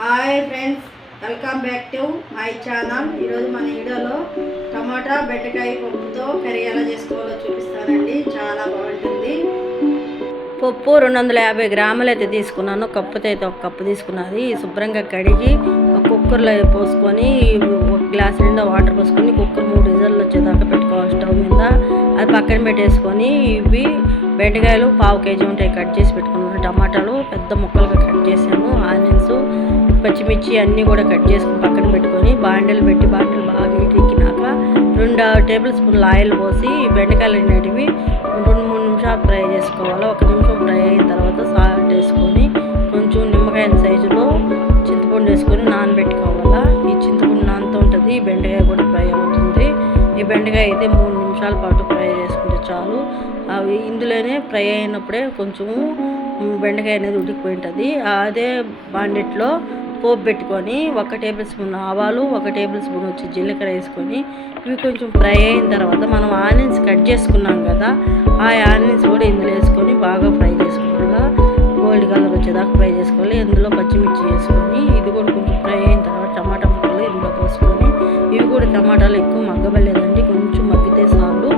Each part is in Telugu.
Hi friends welcome back to my channel ఈరోజు మన వీడియోలో టమాటా బెండకాయ పప్పుతో కర్రీ ఎలా చేసుకోవాలో చూపిస్తానండి. చాలా బాగుంటుంది. పప్పు రెండు వందల యాభై గ్రాములు అయితే తీసుకున్నాను. కప్పుతో అయితే ఒక కప్పు తీసుకున్నది. శుభ్రంగా కడిగి కుక్కర్లో పోసుకొని ఒక గ్లాస్ నిండా వాటర్ పోసుకొని కుక్కర్ మూడు విజల్లు వచ్చేదాకా పెట్టుకోవాలి స్టవ్ మీద. అది పక్కన పెట్టేసుకొని ఇవి బెండకాయలు పావు కేజీ ఉంటాయి కట్ చేసి పెట్టుకున్నాను. టమాటాలు పెద్ద ముక్కలుగా కట్ చేశాను ఆనియన్స్ పచ్చిమిర్చి అన్నీ కూడా కట్ చేసుకుని పక్కన పెట్టుకొని బాండలు పెట్టి బాండలు బాగా ఎక్కినాక రెండు టేబుల్ స్పూన్ల ఆయిల్ పోసి బెండకాయలు అనేటివి రెండు మూడు నిమిషాలు ఫ్రై చేసుకోవాలి. ఒక నిమిషం ఫ్రై అయిన తర్వాత సాల్ట్ వేసుకొని కొంచెం నిమ్మకాయ సైజులో చింతపండు వేసుకొని నానబెట్టుకోవాలా. ఈ చింతపండు నానుతూ ఉంటుంది ఈ బెండకాయ కూడా ఫ్రై అవుతుంది. ఈ బెండకాయ అయితే మూడు నిమిషాల పాటు ఫ్రై చేసుకుంటే చాలు. అవి ఇందులోనే ఫ్రై అయినప్పుడే కొంచెము బెండకాయ అనేది ఉడికిపోయి ఉంటుంది. అదే బాండెట్లో పోపు పెట్టుకొని ఒక టేబుల్ స్పూన్ ఆవాలు ఒక టేబుల్ స్పూన్ వచ్చి జీలకర్ర వేసుకొని ఇవి కొంచెం ఫ్రై అయిన తర్వాత మనం ఆనియన్స్ కట్ చేసుకున్నాం కదా ఆ ఆనియన్స్ కూడా ఇందులో వేసుకొని బాగా ఫ్రై చేసుకోవాలి. గోల్డ్ కలర్ వచ్చేదాకా ఫ్రై చేసుకోవాలి. ఇందులో పచ్చిమిర్చి వేసుకొని ఇది కూడా కొంచెం ఫ్రై అయిన తర్వాత టమాటా ముక్కలు ఇందులో పోసుకొని ఇవి కూడా టమాటాలు ఎక్కువ మగ్గబలేదండి కొంచెం మగ్గితే చాలు.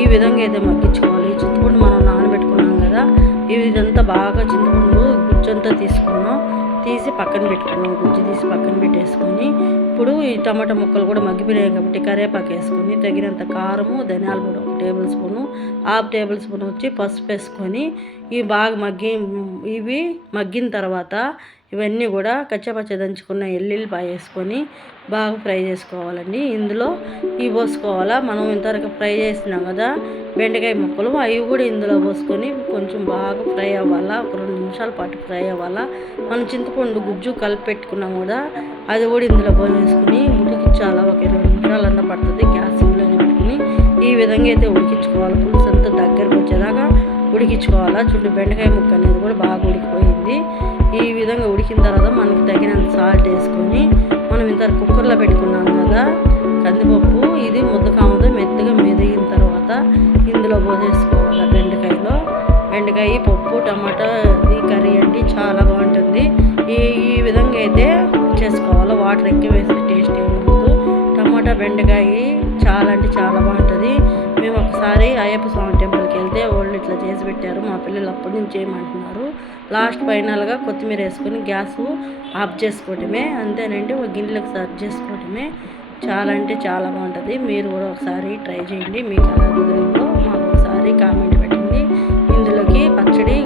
ఈ విధంగా అయితే మగ్గించుకోవాలి. చింతపండు మనం నానబెట్టుకున్నాం కదా ఇవి ఇదంతా బాగా చింతపండు గుజ్జంతా తీసుకున్నాం. తీసి పక్కన పెట్టుకున్నాం. గుజ్జు తీసి పక్కన పెట్టేసుకొని ఇప్పుడు ఈ టమాటా ముక్కలు కూడా మగ్గిపోయాయి కాబట్టి కరేపాకు వేసుకొని తగినంత కారము ధనియాల పొడి ఒక table spoon half table spoon వచ్చి పసుపు వేసుకొని ఇవి బాగా మగ్గి ఇవి మగ్గిన తర్వాత ఇవన్నీ కూడా కచ్చపచ్చ దంచుకున్న ఎల్లుల్లిపాయ వేసుకొని బాగా ఫ్రై చేసుకోవాలండి. ఇందులో ఇవి పోసుకోవాలా? మనం ఇంతవరకు ఫ్రై చేసినాం కదా బెండకాయ ముక్కలు అవి కూడా ఇందులో పోసుకొని కొంచెం బాగా ఫ్రై అవ్వాలా? ఒక రెండు నిమిషాల పాటు ఫ్రై అవ్వాలా? మనం చింతపండు గుజ్జు కలిపి పెట్టుకున్నాం కూడా అది కూడా ఇందులో పోసేసుకుని ఉడికించాలా? ఒక ఇరవై నిమిషాలు అన్న పడుతుంది గ్యాస్ సిమ్లోనే పెట్టుకుని. ఈ విధంగా అయితే ఉడికించుకోవాలి. పులుసు అంతా దగ్గరకు వచ్చేదాకా ఉడికించుకోవాలా? చుట్టూ బెండకాయ ముక్క అనేది కూడా బాగా ఉడికిపోయింది. ఉడికిన తర్వాత మనకి తగినంత సాల్ట్ వేసుకొని మనం ఇంత కుక్కర్లో పెట్టుకున్నాం కదా కందిపప్పు ఇది ముద్దకాముతో మెత్తగా మెదిగిన తర్వాత ఇందులో పోసేసుకోవాలి బెండకాయలో. బెండకాయ పప్పు టమాటా ఈ కర్రీ అండి చాలా బాగుంటుంది. ఈ ఈ విధంగా అయితే చేసుకోవాలి. వాటర్ ఎక్కువ వేసి టేస్ట్ ఏముండదు. టమాటా బెండకాయ చాలా అంటే చాలా బాగుంటుంది. మేము ఒకసారి అయ్యప్ప స్వామి టెంపుల్ వాళ్ళు ఇట్లా చేసి పెట్టారు. మా పిల్లలు అప్పటి నుంచి చేయమంటున్నారు లాస్ట్ ఫైనల్గా కొత్తిమీర వేసుకొని గ్యాస్ ఆఫ్ చేసుకోవటమే. అంతేనండి ఒక గిన్నెలకు సర్వ్ చేసుకోవటమే. చాలా అంటే చాలా బాగుంటుంది. మీరు కూడా ఒకసారి ట్రై చేయండి. మీకు ఎలా కుదిరిందో మాకు ఒకసారి కామెంట్ పెట్టండి. ఇందులోకి పచ్చడి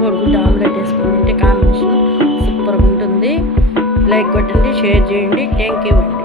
కోడిగుడ్డు ఆమ్లెట్ వేసుకొని తింటే కాంబినేషన్ సూపర్గా ఉంటుంది. లైక్ కొట్టండి షేర్ చేయండి. థ్యాంక్ యూ అండి.